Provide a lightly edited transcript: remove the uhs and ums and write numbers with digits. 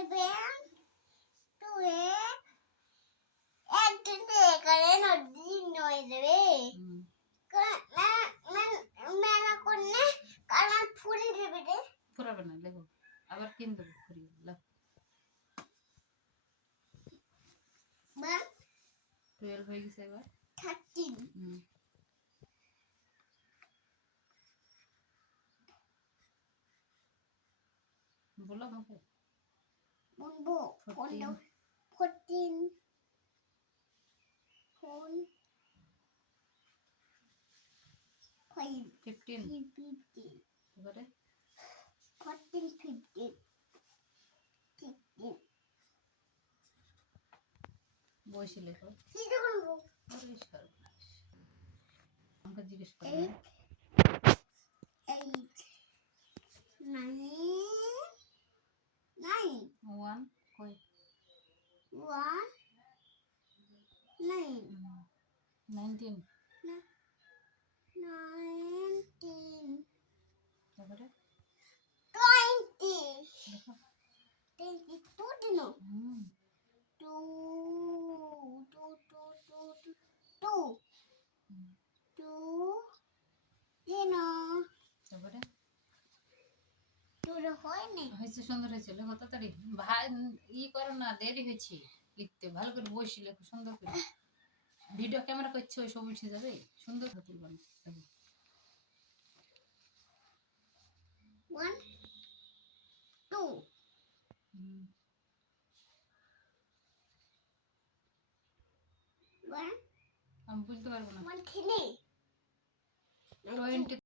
11 12 একদিন এখানে নদী নয় যাবে মেলা করলে কারণ ফুরি দেবে রে ফুরাবে না লেখো আবার কিন দেবো ফুরি লেখো 12 হয়ে গেছে এবার 13 বলো আমাকে বলবো 14 15 এবারে 14 15 বসে লেখো কি করবো আরে সর্বনাশ আমাকে জিজ্ঞেস করো 8 9 1 কই 1 9 19 19 তারপরে 20 লেখো 22 দিন 2 দিন তারপরে তোর হয়নি হয়েছে সুন্দর হয়েছে লেখো তাড়াতাড়ি ভাই ই করো না দেরি হয়েছে লিখতে ভালো করে বসি লেখো সুন্দর করে ভিডিও ক্যামেরা করছে ওই সব উঠে যাবে সুন্দর হতে বলো 1 2 1 আমি বুঝতে পারবো না 1 3 20